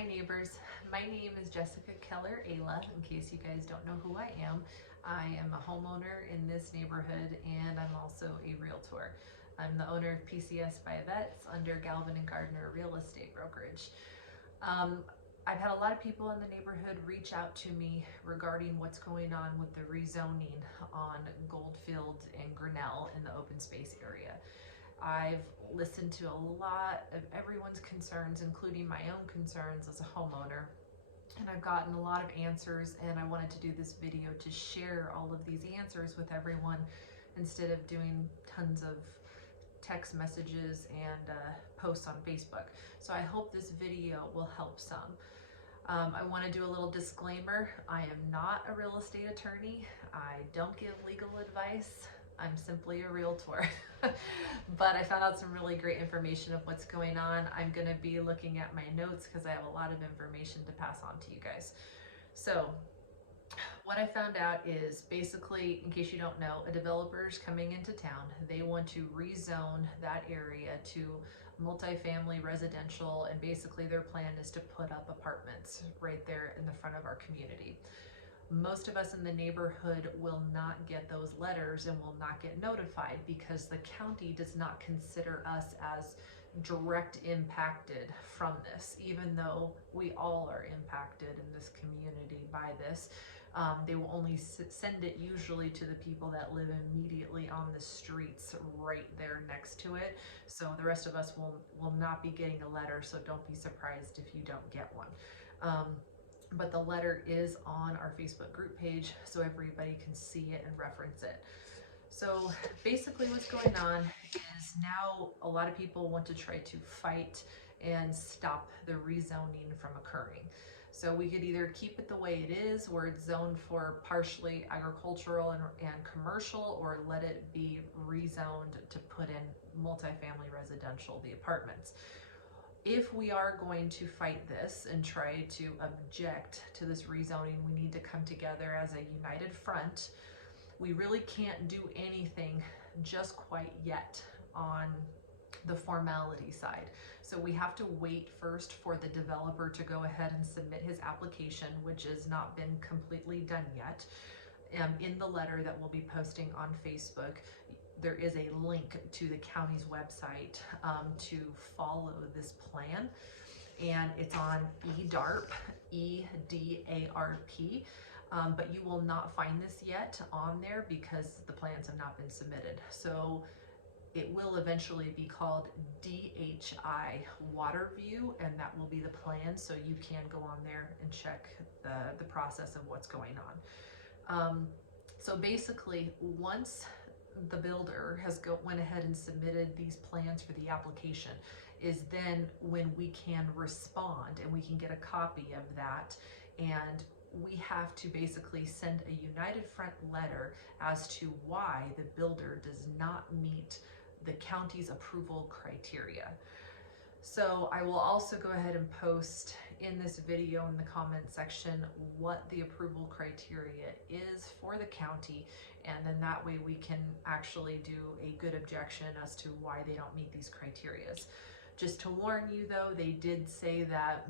Hi neighbors, my name is Jessica Keller Ayla. In case you guys don't know who I am a homeowner in this neighborhood and I'm also a realtor. I'm the owner of PCS by Vets under Galvin and Gardner Real Estate Brokerage. Um, I've had a lot of people in the neighborhood reach out to me regarding what's going on with the rezoning on Goldfield and Grinnell in the open space area. I've listened to a lot of everyone's concerns, including my own concerns as a homeowner, and I've gotten a lot of answers, and I wanted to do this video to share all of these answers with everyone instead of doing tons of text messages and posts on Facebook. So I hope this video will help some. I want to do a little disclaimer. I am not a real estate attorney. I don't give legal advice. I'm simply a realtor. But I found out some really great information of what's going on. I'm going to be looking at my notes because I have a lot of information to pass on to you guys. So what I found out is basically, in case you don't know, a developer is coming into town. They want to rezone that area to multifamily residential, and basically their plan is to put up apartments right there in the front of our community. Most of us in the neighborhood will not get those letters and will not get notified because the county does not consider us as direct impacted from this, even though we all are impacted in this community by this. They will only send it usually to the people that live immediately on the streets right there next to it. So the rest of us will not be getting a letter, so don't be surprised if you don't get one. But the letter is on our Facebook group page so everybody can see it and reference it. So basically what's going on is now a lot of people want to try to fight and stop the rezoning from occurring. So we could either keep it the way it is, where it's zoned for partially agricultural and commercial, or let it be rezoned to put in multifamily residential, the apartments. If we are going to fight this and try to object to this rezoning, we need to come together as a united front. We really can't do anything just quite yet on the formality side. So we have to wait first for the developer to go ahead and submit his application, which has not been completely done yet. In the letter that we'll be posting on Facebook, there is a link to the county's website to follow this plan, and it's on EDARP, EDARP, but you will not find this yet on there because the plans have not been submitted. So it will eventually be called DHI Water View, and that will be the plan, so you can go on there and check the process of what's going on. So basically, once the builder has went ahead and submitted these plans for the application, is then when we can respond and we can get a copy of that, and we have to basically send a united front letter as to why the builder does not meet the county's approval criteria. So I will also go ahead and post in this video in the comment section what the approval criteria is for the county, and then that way we can actually do a good objection as to why they don't meet these criterias. Just to warn you though, they did say that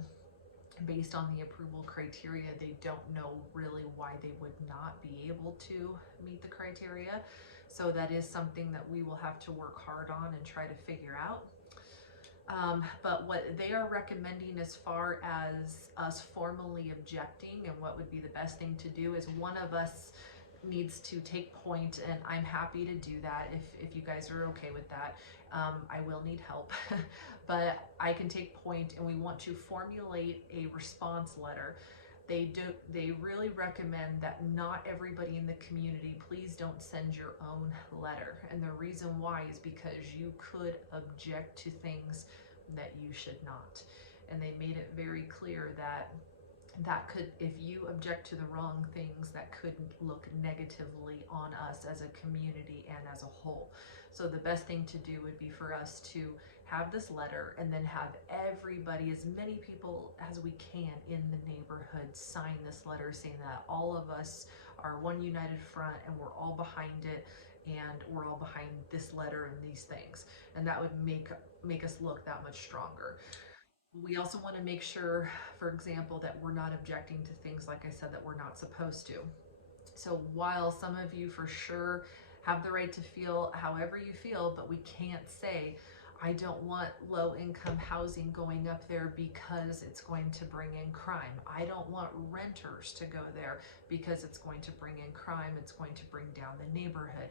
based on the approval criteria, they don't know really why they would not be able to meet the criteria. So that is something that we will have to work hard on and try to figure out. But what they are recommending as far as us formally objecting and what would be the best thing to do is one of us needs to take point, and I'm happy to do that if you guys are okay with that. I will need help, but I can take point, and we want to formulate a response letter. They really recommend that not everybody in the community, please don't send your own letter. And the reason why is because you could object to things that you should not. And they made it very clear that could, if you object to the wrong things, that could look negatively on us as a community and as a whole. So the best thing to do would be for us to have this letter and then have everybody, as many people as we can in the neighborhood, sign this letter saying that all of us are one united front and we're all behind it, and we're all behind this letter and these things, and that would make us look that much stronger. We also want to make sure, for example, that we're not objecting to things, like I said, that we're not supposed to. So while some of you for sure have the right to feel however you feel, but we can't say, I don't want low income housing going up there because it's going to bring in crime. I don't want renters to go there because it's going to bring in crime. It's going to bring down the neighborhood.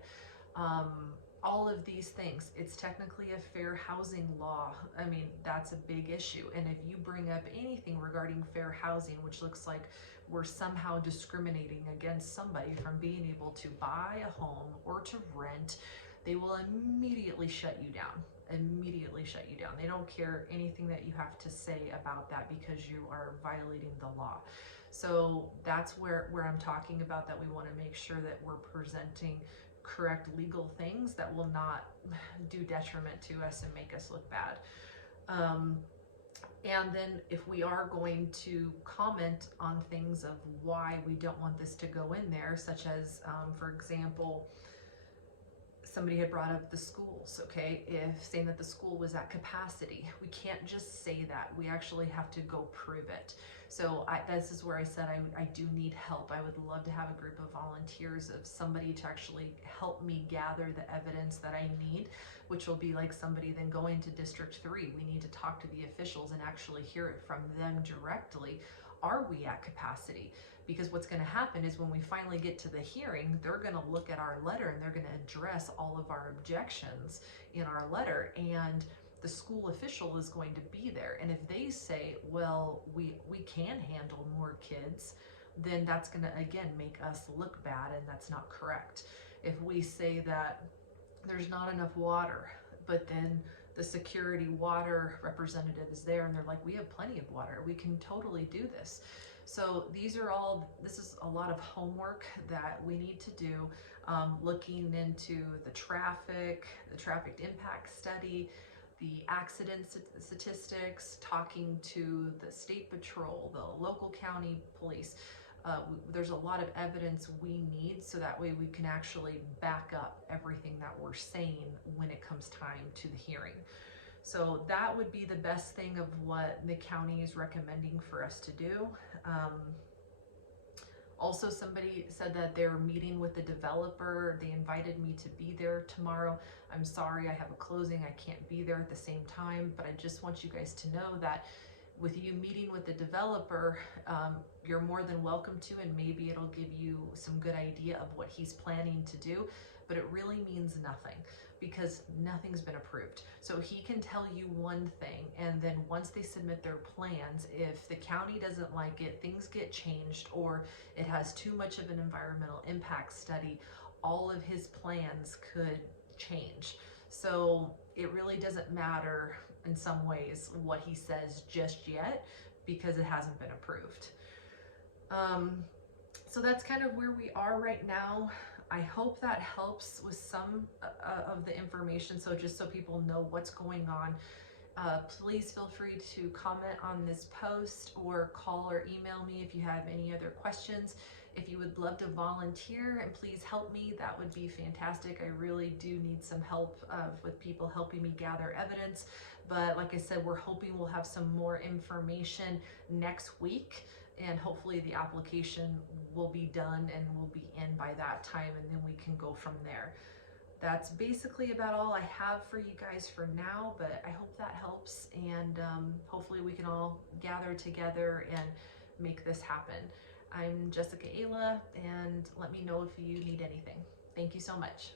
All of these things, it's technically a fair housing law. I mean, that's a big issue. And if you bring up anything regarding fair housing, which looks like we're somehow discriminating against somebody from being able to buy a home or to rent, they will immediately shut you down. Immediately shut you down. They don't care anything that you have to say about that because you are violating the law. So that's where I'm talking about, that we want to make sure that we're presenting correct legal things that will not do detriment to us and make us look bad. And then if we are going to comment on things of why we don't want this to go in there, such as, for example, somebody had brought up the schools, okay? If saying that the school was at capacity, we can't just say that. We actually have to go prove it. So this is where I said I do need help. I would love to have a group of volunteers, of somebody to actually help me gather the evidence that I need, which will be like somebody then going to District 3. We need to talk to the officials and actually hear it from them directly. Are we at capacity? Because what's going to happen is when we finally get to the hearing, they're going to look at our letter and they're going to address all of our objections in our letter, and the school official is going to be there. And if they say, well, we can handle more kids, then that's going to again make us look bad, and that's not correct. If we say that there's not enough water, but then the security water representative is there and they're like, we have plenty of water, we can totally do this. So this is a lot of homework that we need to do, looking into the traffic impact study, the accident statistics, talking to the state patrol, the local county police. There's a lot of evidence we need, so that way we can actually back up everything that we're saying when it comes time to the hearing. So that would be the best thing of what the county is recommending for us to do. Also, somebody said that they're meeting with the developer. They invited me to be there tomorrow. I'm sorry, I have a closing. I can't be there at the same time, but I just want you guys to know that with you meeting with the developer, you're more than welcome to, and maybe it'll give you some good idea of what he's planning to do, but it really means nothing because nothing's been approved. So he can tell you one thing, and then once they submit their plans, if the county doesn't like it, things get changed, or it has too much of an environmental impact study, all of his plans could change. So it really doesn't matter in some ways what he says just yet, because it hasn't been approved. So that's kind of where we are right now. I hope that helps with some of the information, so just so people know what's going on. Please feel free to comment on this post or call or email me if you have any other questions. If you would love to volunteer and please help me, that would be fantastic. I really do need some help with people helping me gather evidence. But like I said, we're hoping we'll have some more information next week, and hopefully the application will be done and will be in by that time, and then we can go from there. That's basically about all I have for you guys for now, but I hope that helps, and hopefully we can all gather together and make this happen. I'm Jessica Ayla, and let me know if you need anything. Thank you so much.